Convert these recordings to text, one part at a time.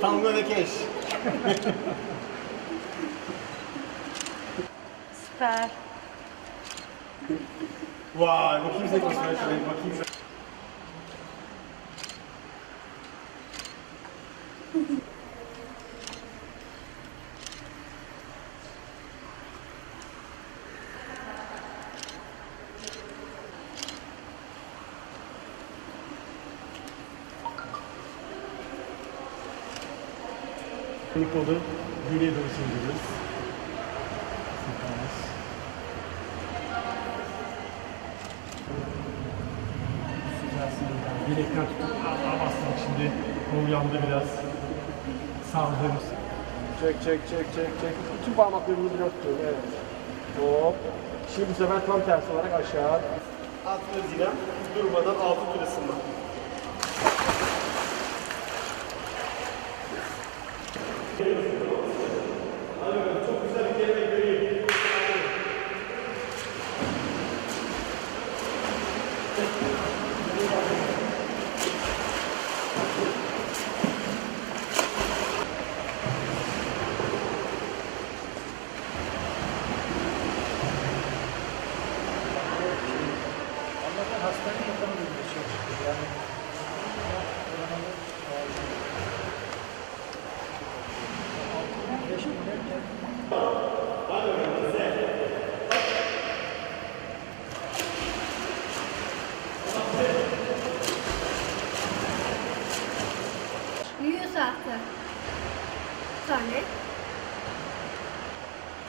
Tango ve keş. Süper. Vay bakayım size koşmaya şöyle bakayım size. Kolu güneye doğru çeviriyoruz. Güzelsin. Bilekten tutup Aa, bastırdık şimdi. Kol yandı biraz. Saldım. Çek çek çek çek çek. Bütün parmaklarımızı biraz tutun. Evet. Hop. Şimdi bu sefer tam tersi olarak aşağı. Alt özüyle durmadan altı tur ısınma. Yüz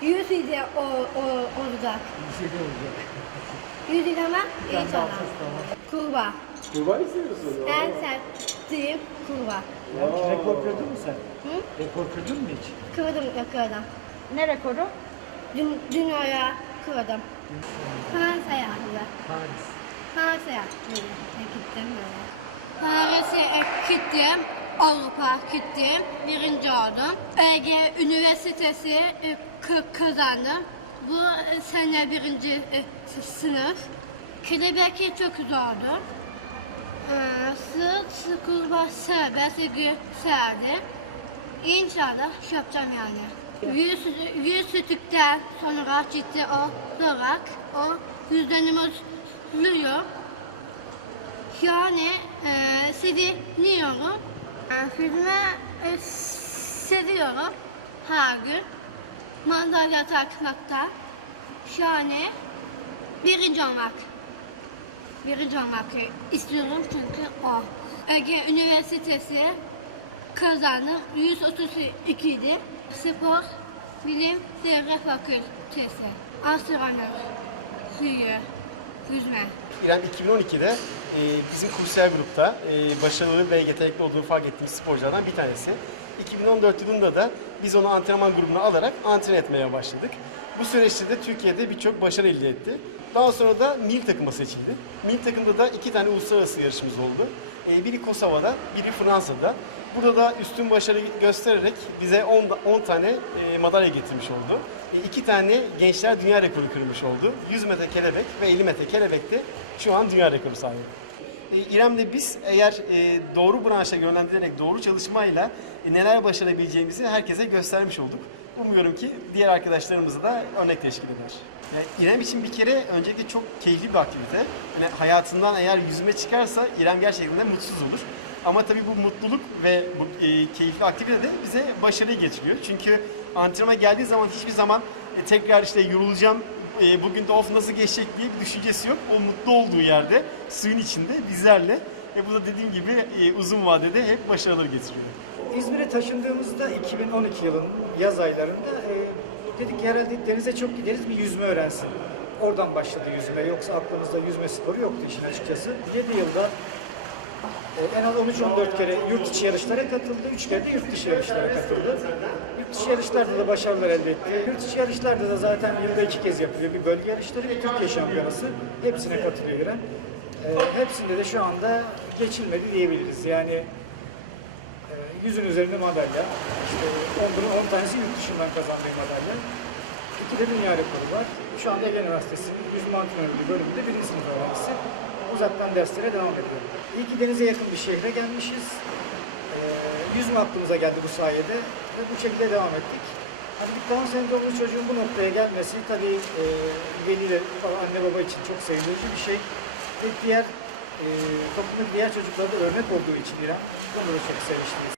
100 ile o, o, olacak. Bir şey de olacak. 100 ile ben Ben de 3 alacağım. alacağız, tamam. Kurbağa. Kurban istiyorsun. Ben serttim kurbağa. Ya hiç rekor kırdın mı sen? Hı? Rekor kırdın mı hiç? Kırdım da kırdım. Ne rekoru? Dün, dünyaya kırdım. Fransa'ya aldım. Paris. Fransa'ya gittim böyle. Paris'e gittim. Avrupa gittim. Birinci oldum. Ege Üniversitesi e, kazandım. Bu sene birinci e, sınıf. Kelebek çok zordu. Ee, Sırt, kurbağa serbest gösterdi. İnşallah yapacağım yani. Yüz, yüz sütükten sonra ciddi olarak o yüzdenimiz oluyor. Yani e, seviniyorum. E, filme e, seviyorum her gün. Madalya takmakta. Yani birinci olmak. Birinci olmak istiyorum çünkü o. Ege Üniversitesi kazandım. 132 idi. Spor Bilim Devre Fakültesi. Astronom. Suyu. Yüzme. İrem 2012'de e, bizim kursiyer grupta e, başarılı ve yetenekli olduğunu fark ettiğimiz sporculardan bir tanesi. 2014 yılında da biz onu antrenman grubuna alarak antren etmeye başladık. Bu süreçte de Türkiye'de birçok başarı elde etti. Daha sonra da mil takıma seçildi. Mil takımda da iki tane uluslararası yarışımız oldu. E, biri Kosova'da, biri Fransa'da. Burada da üstün başarı göstererek bize 10, da- 10 tane e, madalya getirmiş oldu. E, iki tane gençler dünya rekoru kırmış oldu. 100 metre kelebek ve 50 metre kelebekte şu an dünya rekoru sahibi. E, İrem'le biz eğer e, doğru branşa yönlendirerek doğru çalışmayla e, neler başarabileceğimizi herkese göstermiş olduk. Umuyorum ki diğer arkadaşlarımıza da örnek teşkil eder. İrem için bir kere öncelikle çok keyifli bir aktivite. Yani hayatından eğer yüzme çıkarsa İrem gerçekten de mutsuz olur. Ama tabii bu mutluluk ve bu e, keyifli aktivite de bize başarıyı getiriyor. Çünkü antrenmana geldiği zaman hiçbir zaman tekrar işte yorulacağım, e, bugün de of nasıl geçecek diye bir düşüncesi yok. O mutlu olduğu yerde, suyun içinde bizlerle. Ve bu da dediğim gibi e, uzun vadede hep başarıları getiriyor. İzmir'e taşındığımızda 2012 yılının yaz aylarında e, dedik ki herhalde denize çok gideriz bir yüzme öğrensin. Oradan başladı yüzme. Yoksa aklımızda yüzme sporu yoktu işin açıkçası. 7 yılda e, en az 13-14 kere yurt içi yarışlara katıldı. 3 kere de yurt dışı yarışlara katıldı. Yurt dışı yarışlarda da başarılar elde etti. Yurt içi yarışlarda da zaten yılda iki kez yapılıyor. Bir bölge yarışları bir Türkiye şampiyonası. Hepsine katılıyor İrem. E, hepsinde de şu anda geçilmedi diyebiliriz. Yani e, yüzün üzerinde madalya. İşte 10, bunun 10 tanesi yurt dışından kazandığı madalya. İki de dünya rekoru var. Şu anda Ege Üniversitesi'nin yüzme antrenörlüğü bölümünde birinci sınıf öğrencisi. Uzaktan derslere devam ediyor. İyi ki denize yakın bir şehre gelmişiz. Ee, yüzme aklımıza geldi bu sayede ve bu şekilde devam ettik. Hani bir Down sendromlu çocuğun bu noktaya gelmesi tabii e, veli ve anne baba için çok sevindirici bir şey. Ve diğer e, toplumdaki diğer çocuklara da örnek olduğu için İrem, bunu da çok sevmiştiniz.